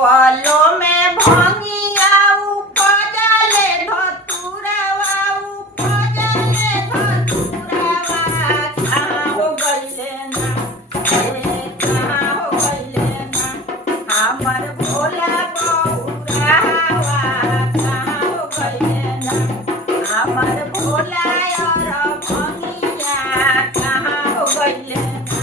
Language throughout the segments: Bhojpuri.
बोलो में भंगिया उपजले धतुरवा उपजले धतुरवा कहाँ हो गइले ना हे कहाँ हो गइले ना हमर भोला बौरावा कहाँ हो गइले ना हमर भोला और भंगिया कहाँ हो गइले ना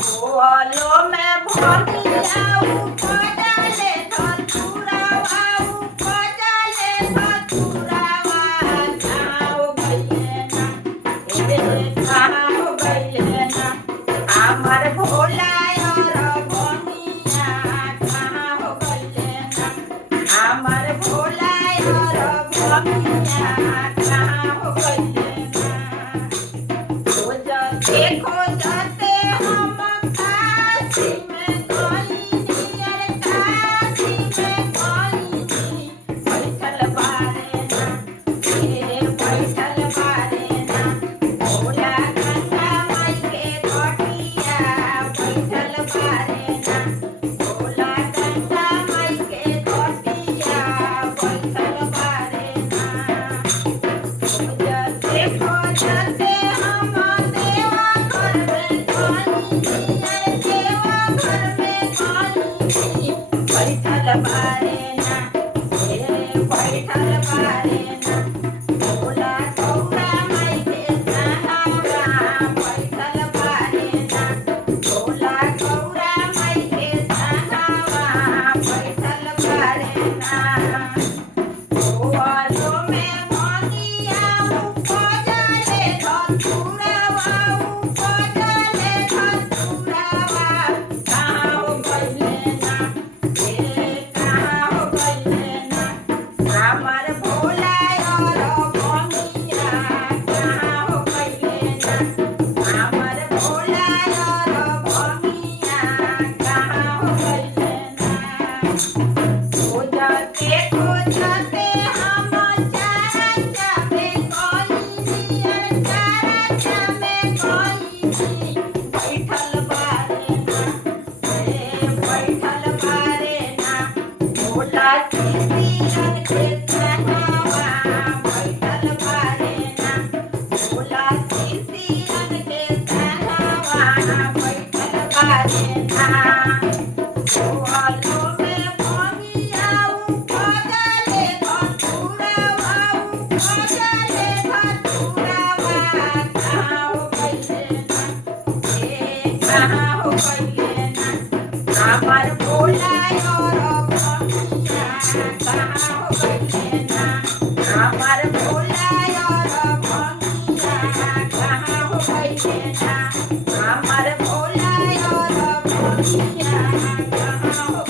बोलो में भंगिया उपजले धतुरवा उपजले धतुरवा कहाँ हो गइले ना हे कहाँ हो गइले ना हमर भोला और भंगिया कहाँ हो गइले ना हमर भोला और भंगिया कहाँ हो गइले ना देखो जाते हम काशी में गइनी अरे काशी में गइनी बैठल बारे ना हे बैठल बारे ना भोला गंगा माई के घटिया बैठल बारे ना भोला गंगा माई के घटिया बैठल बारे ना देखो जाते हम देवा घर में गइनी अरे देवा घर में गइनी बैठल बारे ना हे बैठल बारे ना भोला गौरा माई के सहारा बैठल बारे ना भोला गौरा माई के सहारा बैठल बारे ना बोलो में भंगिया उपजले धतुरवा उपजले धतुरवा कहाँ हो गइले ना हे कहाँ हो गइले ना हमर भोला और भंगिया कहाँ हो गइले ना हमर भोला और भंगिया कहाँ हो गइले ना खोजते हम चारा में गइनी अरे चारा में गइनी बैठल बारे ना हे बैठल बारे ना भोला सिसियन के सहावा बैठल बारे ना भोला सिसियन के सहावा बैठल बारे ना बोलो में भंगिया उपजले धतुरवा उपजले धतुरवा कहाँ हो गइले ना हे कहाँ हो गइले ना हमर भोला और भंगिया कहाँ हो गइले ना हमर भोला और भंगिया कहाँ हो गइले ना हमर भोला और भंगिया कहाँ हो